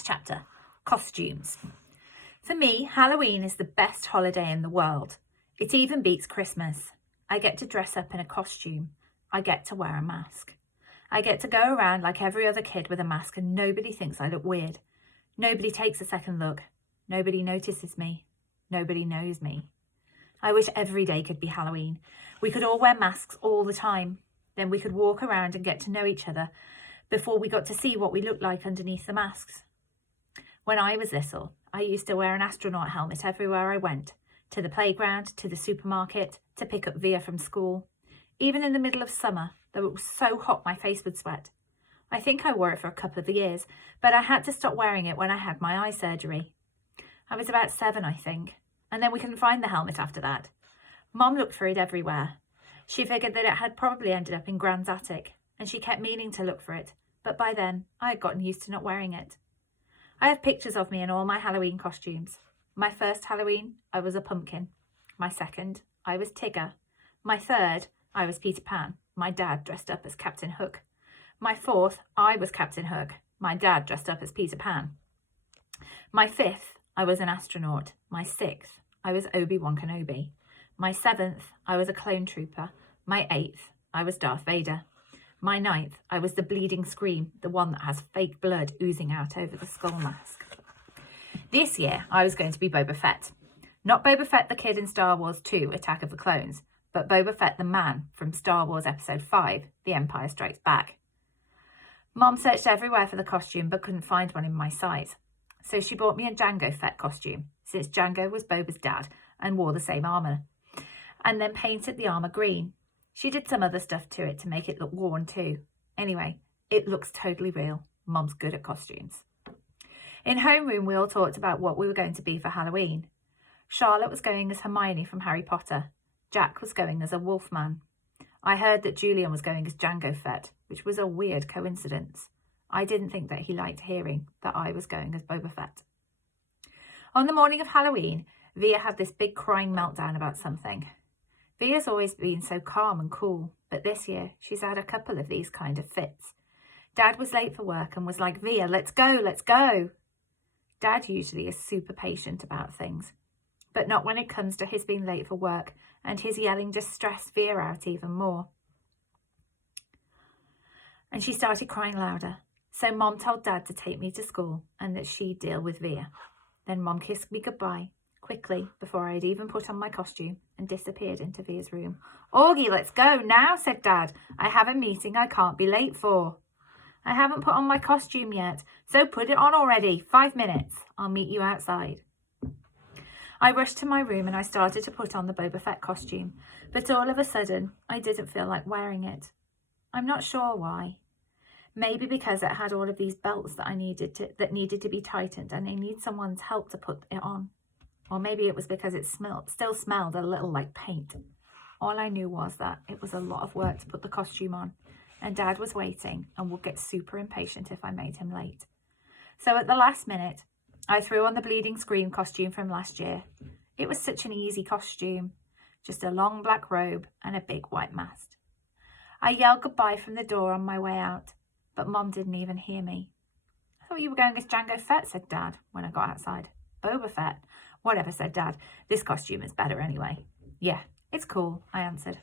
Next chapter, costumes. For me, Halloween is the best holiday in the world. It even beats Christmas. I get to dress up in a costume. I get to wear a mask. I get to go around like every other kid with a mask and nobody thinks I look weird. Nobody takes a second look. Nobody notices me. Nobody knows me. I wish every day could be Halloween. We could all wear masks all the time. Then we could walk around and get to know each other before we got to see what we looked like underneath the masks. When I was little, I used to wear an astronaut helmet everywhere I went, to the playground, to the supermarket, to pick up Via from school. Even in the middle of summer, though it was so hot my face would sweat. I think I wore it for a couple of years, but I had to stop wearing it when I had my eye surgery. I was about 7, I think, and then we couldn't find the helmet after that. Mom looked for it everywhere. She figured that it had probably ended up in Gran's attic, and she kept meaning to look for it, but by then I had gotten used to not wearing it. I have pictures of me in all my Halloween costumes. My first Halloween, I was a pumpkin. My second, I was Tigger. My third, I was Peter Pan. My dad dressed up as Captain Hook. My fourth, I was Captain Hook. My dad dressed up as Peter Pan. My fifth, I was an astronaut. My sixth, I was Obi-Wan Kenobi. My seventh, I was a clone trooper. My eighth, I was Darth Vader. My ninth, I was the Bleeding Scream, the one that has fake blood oozing out over the skull mask. This year, I was going to be Boba Fett. Not Boba Fett the kid in Star Wars 2, Attack of the Clones, but Boba Fett the man from Star Wars Episode 5, The Empire Strikes Back. Mom searched everywhere for the costume but couldn't find one in my size. So she bought me a Jango Fett costume, since Jango was Boba's dad and wore the same armour, and then painted the armour green. She did some other stuff to it to make it look worn too. Anyway, it looks totally real. Mom's good at costumes. In homeroom, we all talked about what we were going to be for Halloween. Charlotte was going as Hermione from Harry Potter. Jack was going as a Wolfman. I heard that Julian was going as Jango Fett, which was a weird coincidence. I didn't think that he liked hearing that I was going as Boba Fett. On the morning of Halloween, Via had this big crying meltdown about something. Via's always been so calm and cool, but this year she's had a couple of these kind of fits. Dad was late for work and was like, "Via, let's go, let's go." Dad usually is super patient about things, but not when it comes to his being late for work, and his yelling just stressed Via out even more. And she started crying louder, so Mom told Dad to take me to school and that she'd deal with Via. Then Mom kissed me goodbye, quickly, before I had even put on my costume, and disappeared into Via's room. "Augie, let's go now," said Dad. "I have a meeting I can't be late for." "I haven't put on my costume yet, so put it on already. 5 minutes. I'll meet you outside." I rushed to my room and I started to put on the Boba Fett costume, but all of a sudden, I didn't feel like wearing it. I'm not sure why. Maybe because it had all of these belts that needed to be tightened, and I need someone's help to put it on. Or maybe it was because it still smelled a little like paint. All I knew was that it was a lot of work to put the costume on, and Dad was waiting and would get super impatient if I made him late. So at the last minute, I threw on the Bleeding Scream costume from last year. It was such an easy costume, just a long black robe and a big white mask. I yelled goodbye from the door on my way out, but Mom didn't even hear me. "I thought you were going as Jango Fett," said Dad when I got outside. "Boba Fett." "Whatever," said Dad. "This costume is better anyway." "Yeah, it's cool," I answered.